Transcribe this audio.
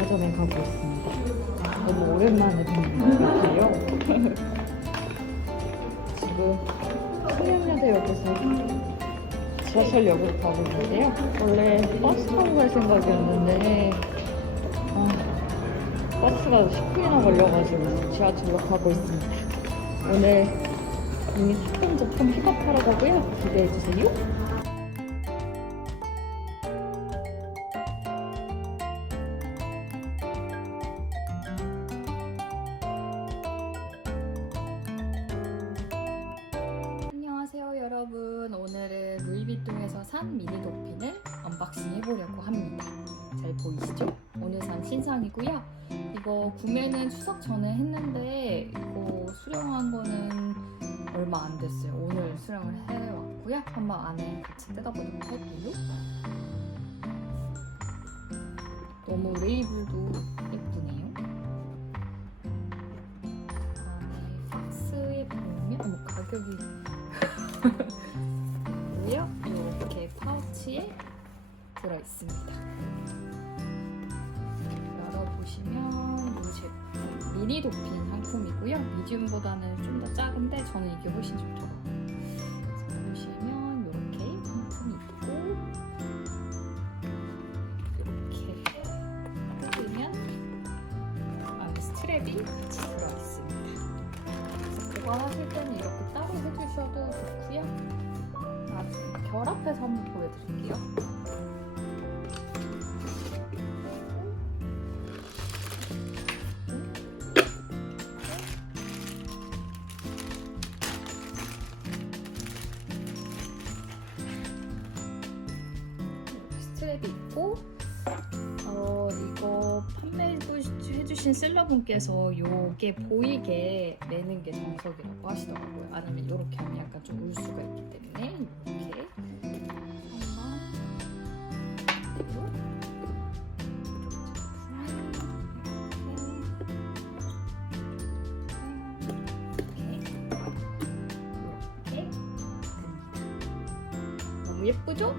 백화점에 가고 있습니다. 너무 오랜만에 뵙는 것 같아요. 지금 청량여대역에서 지하철역으로 가고 있는데요. 원래 버스 타고 갈 생각이었는데 아, 버스가 10분이나 걸려가지고 지하철로 가고 있습니다. 오늘 이미 사건 접근 픽업하러 가고요. 기대해주세요. 루이비통에서 산 미니 도핀을 언박싱 해보려고 합니다. 잘 보이시죠? 오늘 산 신상이고요. 이거 구매는 추석 전에 했는데 이거 수령한 거는 얼마 안 됐어요. 오늘 수령을 해왔고요. 한번 안에 같이 뜯어보도록 할게요. 너무 레이블도 예쁘네요. 안에 박스에 보면 어머 가격이 파우치에 들어있습니다. 열어보시면 이 제품 미니 도핀 상품이고요. 미디움보다는 좀 더 작은데 저는 이게 훨씬 좋더라고요. 보시면 이렇게 상품이 있고 이렇게 뜯으면 안에 스트랩이 같이 들어있습니다. 보관하실 때는 이렇게 따로 해주셔도 좋고요. 나중에 결합해서 한번 보여드릴게요. 스트랩이 있고 어 이거 판매해주신 셀러분께서 요게 보이게 매는 게 정석이라고 하시더라고요. 아니면 이렇게 하면 약간 좀 울 수가 있기 때문에 예쁘죠?